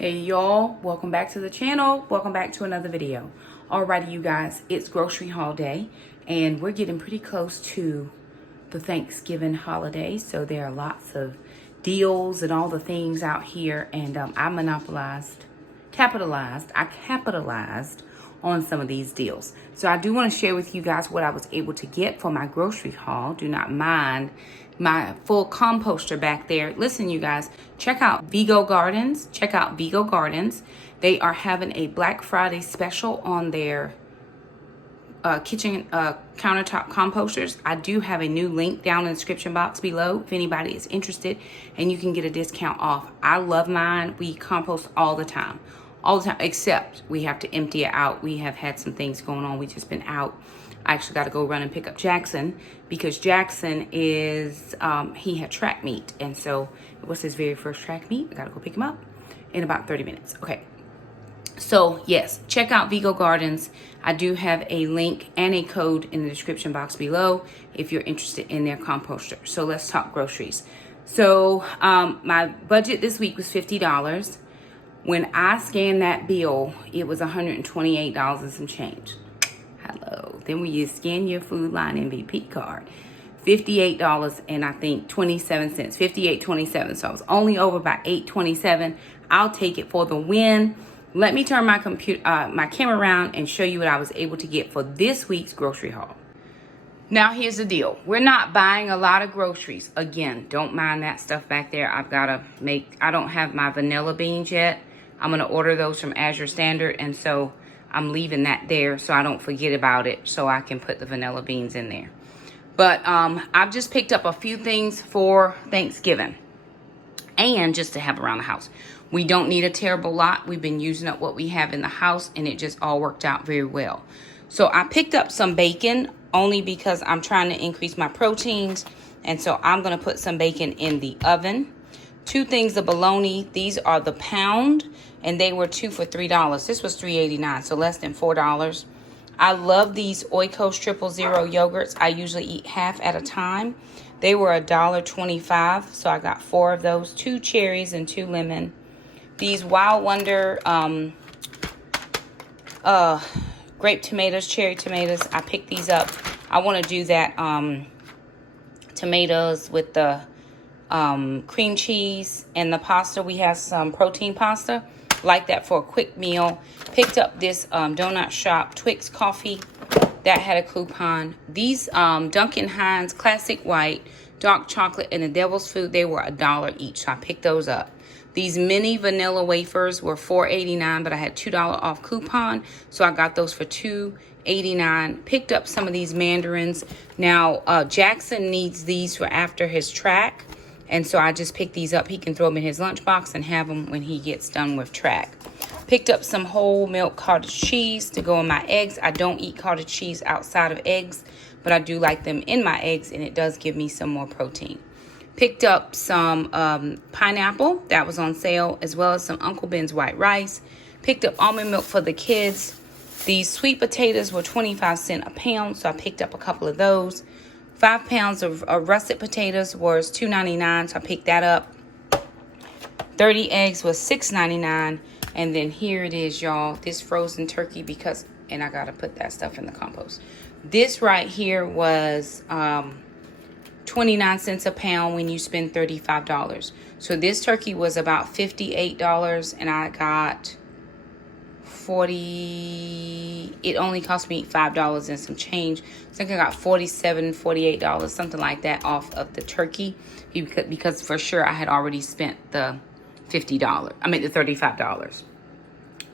Hey y'all, welcome back to the channel. Welcome back to another video. Alrighty, you guys, it's grocery haul day and we're getting pretty close to the Thanksgiving holiday. So there are lots of deals and all the things out here, and I capitalized on some of these deals. So I do want to share with you guys what I was able to get for my grocery haul. Do not mind my full composter back there. Listen, you guys, check out Vigo Gardens. They are having a Black Friday special on their kitchen countertop composters. I do have a new link down in the description box below if anybody is interested, and you can get a discount off. I love mine. We compost all the time, except we have to empty it out. We have had some things going on. We just been out. I actually got to go run and pick up Jackson because Jackson is, he had track meet. And so it was his very first track meet. I got to go pick him up in about 30 minutes. Okay. So yes, check out Vigo Gardens. I do have a link and a code in the description box below if you're interested in their composter. So let's talk groceries. So my budget this week was $50. When I scanned that bill, it was $128 and some change. Hello. Then when you scan your Food Line MVP card, $58 and I think 27 cents, $58.27. So I was only over by $8.27. I'll take it for the win. Let me turn my camera around and show you what I was able to get for this week's grocery haul. Now here's the deal. We're not buying a lot of groceries. Again, don't mind that stuff back there. I don't have my vanilla beans yet. I'm gonna order those from Azure Standard, and so I'm leaving that there so I don't forget about it, so I can put the vanilla beans in there. But I've just picked up a few things for Thanksgiving and just to have around the house. We don't need a terrible lot. We've been using up what we have in the house, and it just all worked out very well. So I picked up some bacon only because I'm trying to increase my proteins, and so I'm going to put some bacon in the oven. 2 things of bologna. These are the pound, and they were 2 for $3. This was $3.89, so less than $4. I love these Oikos 000 yogurts. I usually eat half at a time. They were $1.25, so I got 4 of those, 2 cherries and 2 lemon. These Wild Wonder grape tomatoes, cherry tomatoes, I picked these up. I want to do that tomatoes with the cream cheese and the pasta. We have some protein pasta like that for a quick meal. Picked up this Donut Shop Twix coffee that had a coupon. These Duncan Hines Classic White Dark Chocolate and the Devil's Food, they were $1 each, so I picked those up. These mini vanilla wafers were $4.89, but I had $2 off coupon, so I got those for $2.89. Picked up some of these mandarins. Now, Jackson needs these for after his track, and so I just picked these up. He can throw them in his lunchbox and have them when he gets done with track. Picked up some whole milk cottage cheese to go in my eggs. I don't eat cottage cheese outside of eggs, but I do like them in my eggs, and it does give me some more protein. Picked up some pineapple that was on sale, as well as some Uncle Ben's white rice. Picked up almond milk for the kids. These sweet potatoes were 25 cents a pound, so I picked up a couple of those. 5 pounds of russet potatoes was $2.99, so I picked that up. 30 eggs was $6.99. And then here it is, y'all, this frozen turkey, and I got to put that stuff in the compost. This right here was 29 cents a pound when you spend $35. So this turkey was about $58, and I got 40. It only cost me $5 and some change. I think I got $47, $48, something like that off of the turkey, because for sure I had already spent the the $35.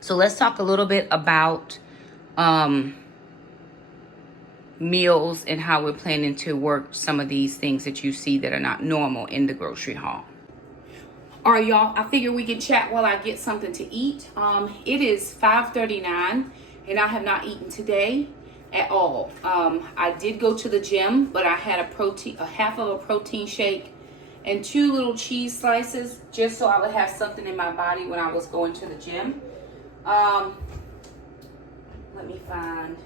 So let's talk a little bit about meals and how we're planning to work some of these things that you see that are not normal in the grocery haul. All right, y'all, I figure we can chat while I get something to eat. It is 5:39 and I have not eaten today at all. I did go to the gym, but I had a half of a protein shake and 2 little cheese slices just so I would have something in my body when I was going to the gym. Let me find.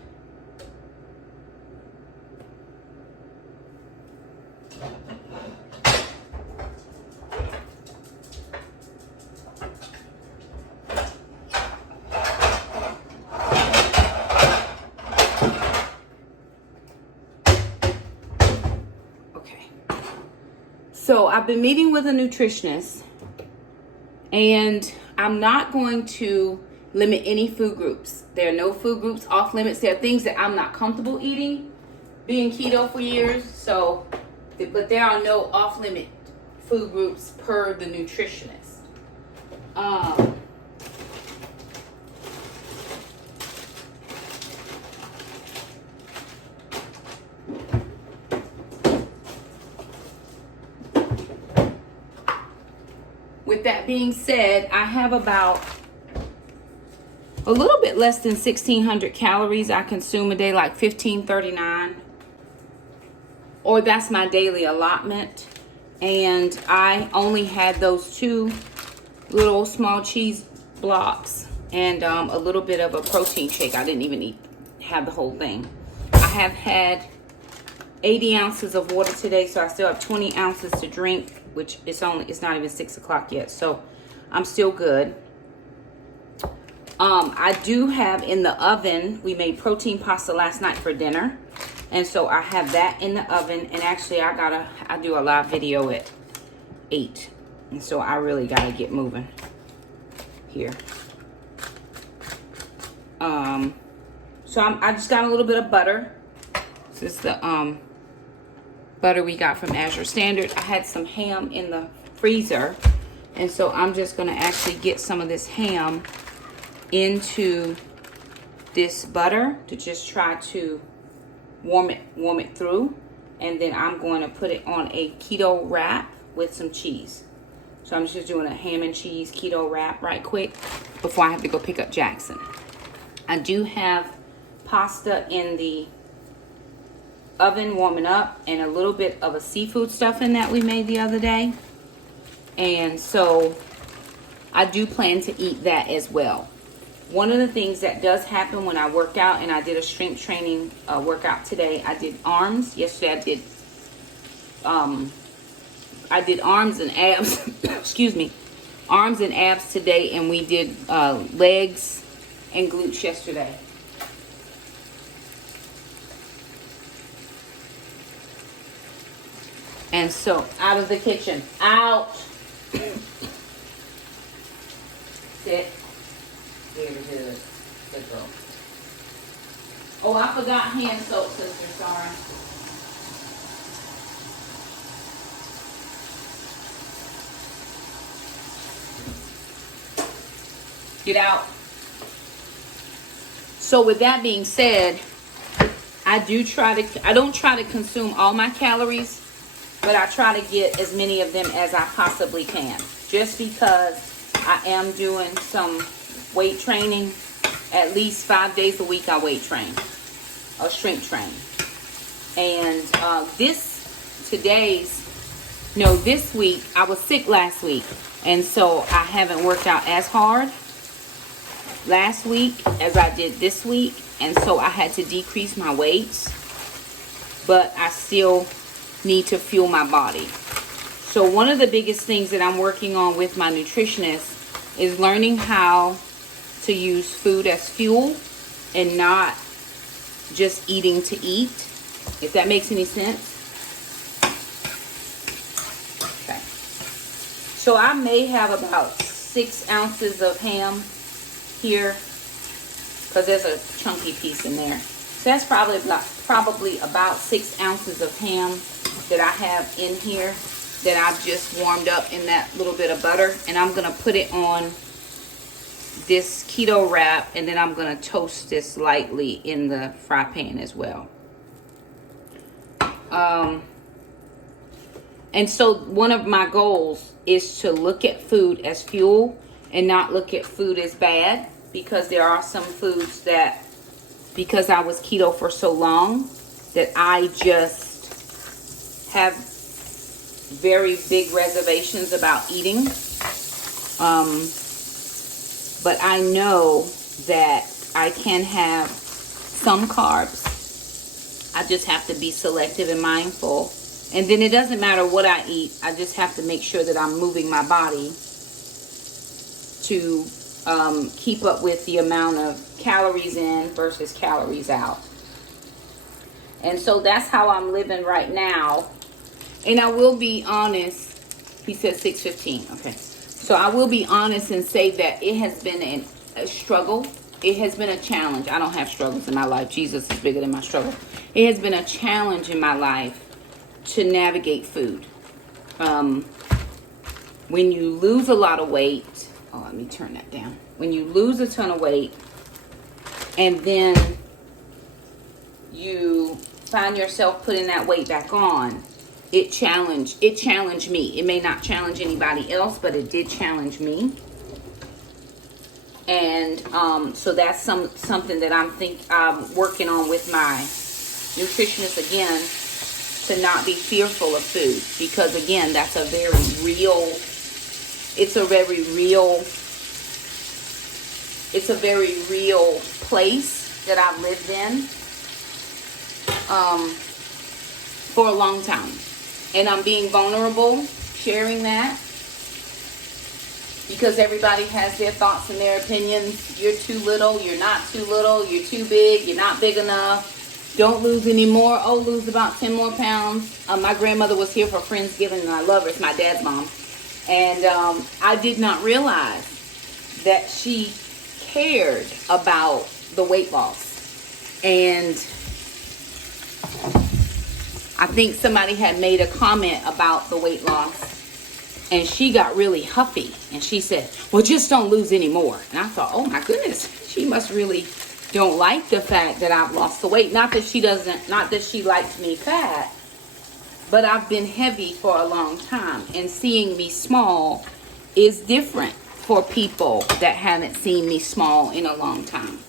So I've been meeting with a nutritionist, and I'm not going to limit any food groups. There are no food groups off limits. There are things that I'm not comfortable eating, being keto for years. So, but there are no off limit food groups per the nutritionist. With that being said, I have about a little bit less than 1,600 calories I consume a day, like 1,539. Or that's my daily allotment. And I only had those 2 little small cheese blocks and a little bit of a protein shake. I didn't even have the whole thing. I have had 80 ounces of water today, so I still have 20 ounces to drink, which it's not even 6 o'clock yet, so I'm still good. I do have in the oven, we made protein pasta last night for dinner, and so I have that in the oven. And actually I do a live video at 8, and so I really gotta get moving here. So I just got a little bit of butter. This is the butter we got from Azure Standard. I had some ham in the freezer, and so I'm just gonna actually get some of this ham into this butter to just try to warm it through, and then I'm going to put it on a keto wrap with some cheese. So I'm just doing a ham and cheese keto wrap right quick before I have to go pick up Jackson. I do have pasta in the oven warming up, and a little bit of a seafood stuffing that we made the other day, and so I do plan to eat that as well. One of the things that does happen when I work out, and I did a strength training workout today. I did arms yesterday. I did arms and abs. Excuse me, arms and abs today, and we did legs and glutes yesterday. And so, out of the kitchen. Out. Sit. Very good. Good girl. Oh, I forgot hand soap, sister. Sorry. Get out. So with that being said, I don't try to consume all my calories, but I try to get as many of them as I possibly can. Just because I am doing some weight training, at least 5 days a week I weight train, or strength train. And this week, I was sick last week, and so I haven't worked out as hard last week as I did this week, and so I had to decrease my weights, but I still need to fuel my body. So one of the biggest things that I'm working on with my nutritionist is learning how to use food as fuel and not just eating to eat, if that makes any sense. Okay. So I may have about 6 ounces of ham here, because there's a chunky piece in there. So that's probably about 6 ounces of ham that I have in here that I've just warmed up in that little bit of butter, and I'm gonna put it on this keto wrap, and then I'm gonna toast this lightly in the fry pan as well. And so one of my goals is to look at food as fuel and not look at food as bad, because there are some foods that, because I was keto for so long, that I just have very big reservations about eating. But I know that I can have some carbs. I just have to be selective and mindful. And then it doesn't matter what I eat. I just have to make sure that I'm moving my body to keep up with the amount of calories in versus calories out. And so that's how I'm living right now. And I will be honest. He said 6:15. Okay. So I will be honest and say that it has been a struggle. It has been a challenge. I don't have struggles in my life. Jesus is bigger than my struggle. It has been a challenge in my life to navigate food. When you lose a lot of weight, oh, let me turn that down. When you lose a ton of weight and then you find yourself putting that weight back on, it challenged me. It may not challenge anybody else, but it did challenge me. And so that's something that I'm working on with my nutritionist again, to not be fearful of food, because again, that's a very real place that I've lived in for a long time. And I'm being vulnerable, sharing that, because everybody has their thoughts and their opinions. You're too little, you're not too little, you're too big, you're not big enough. Don't lose any more. Oh, lose about 10 more pounds. My grandmother was here for Friendsgiving, and I love her. It's my dad's mom. And I did not realize that she cared about the weight loss. And I think somebody had made a comment about the weight loss, and she got really huffy. And she said, well, just don't lose any more. And I thought, oh my goodness, she must really don't like the fact that I've lost the weight. Not that she likes me fat, but I've been heavy for a long time, and seeing me small is different for people that haven't seen me small in a long time.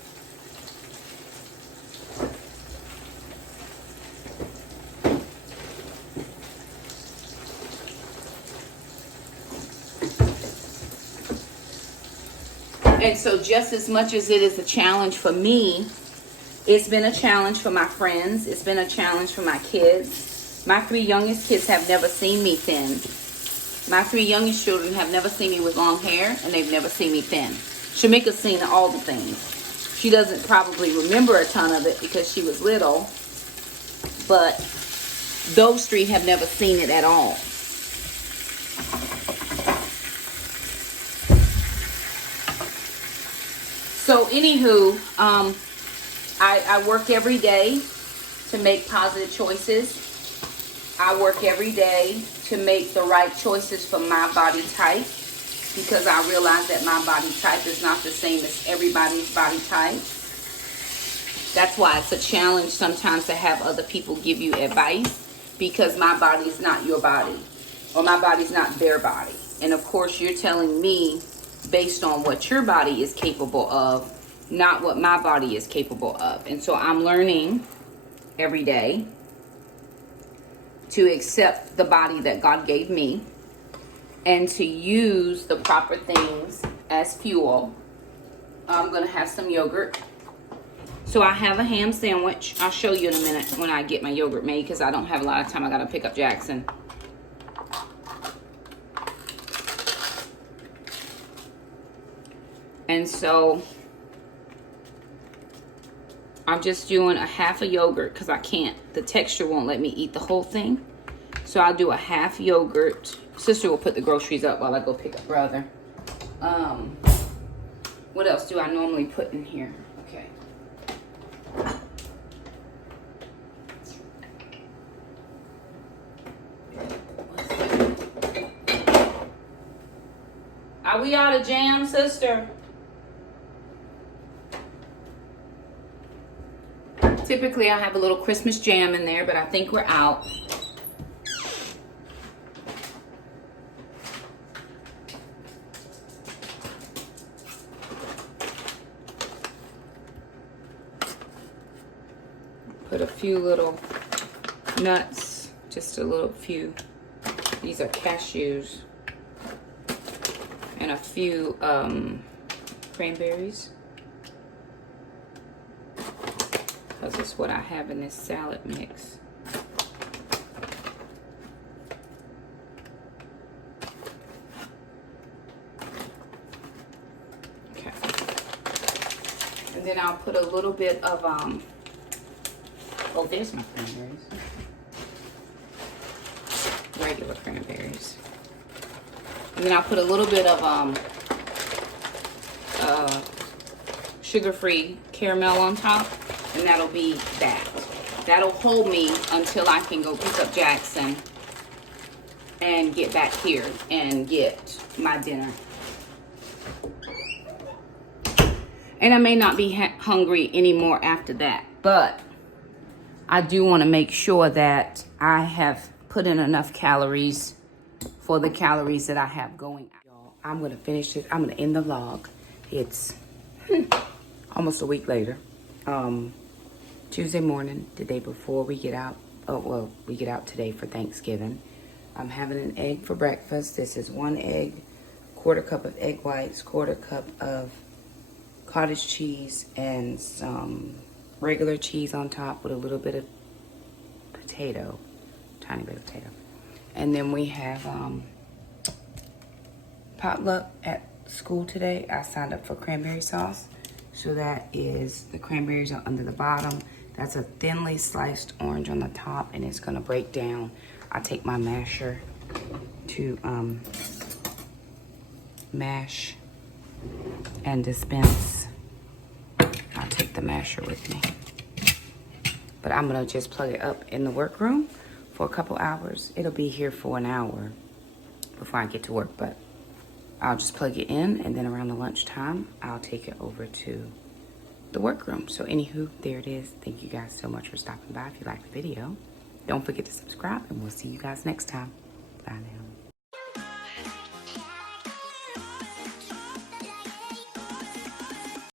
And so just as much as it is a challenge for me, it's been a challenge for my friends. It's been a challenge for my kids. My 3 youngest kids have never seen me thin. My 3 youngest children have never seen me with long hair, and they've never seen me thin. Shamika's seen all the things. She doesn't probably remember a ton of it because she was little, but those 3 have never seen it at all. So anywho, I work every day to make positive choices. I work every day to make the right choices for my body type, because I realize that my body type is not the same as everybody's body type. That's why it's a challenge sometimes to have other people give you advice, because my body is not your body, or my body's not their body. And of course, you're telling me based on what your body is capable of, not what my body is capable of. And so I'm learning every day to accept the body that God gave me, and to use the proper things as fuel. I'm going to have some yogurt. So I have a ham sandwich. I'll show you in a minute when I get my yogurt made, because I don't have a lot of time. I got to pick up Jackson. And so I'm just doing a half a yogurt because I can't, the texture won't let me eat the whole thing. So I'll do a half yogurt. Sister will put the groceries up while I go pick up brother. What else do I normally put in here? Okay. Are we out of jam, sister? Typically, I have a little Christmas jam in there, but I think we're out. Put a few little nuts, just a little few. These are cashews. And a few cranberries. Because it's what I have in this salad mix. Okay. And then I'll put a little bit of, oh, there's my cranberries. regular cranberries. And then I'll put a little bit of sugar-free caramel on top, and that'll be that. That'll hold me until I can go pick up Jackson and get back here and get my dinner. And I may not be hungry anymore after that, but I do want to make sure that I have put in enough calories for the calories that I have going out. I'm going to finish this. I'm going to end the vlog. It's almost a week later. Tuesday morning, the day before we get out. Oh, well, we get out today for Thanksgiving. I'm having an egg for breakfast. This is 1 egg, 1/4 cup of egg whites, 1/4 cup of cottage cheese, and some regular cheese on top with a little bit of potato, tiny bit of potato. And then we have potluck at school today. I signed up for cranberry sauce. So that is, the cranberries are under the bottom. That's a thinly sliced orange on the top, and it's gonna break down. I take my masher to mash and dispense. I'll take the masher with me. But I'm gonna just plug it up in the workroom for a couple hours. It'll be here for an hour before I get to work, but I'll just plug it in, and then around the lunchtime, I'll take it over to the workroom. So anywho, there it is. Thank you guys so much for stopping by. If you liked the video, don't forget to subscribe, and we'll see you guys next time. Bye now.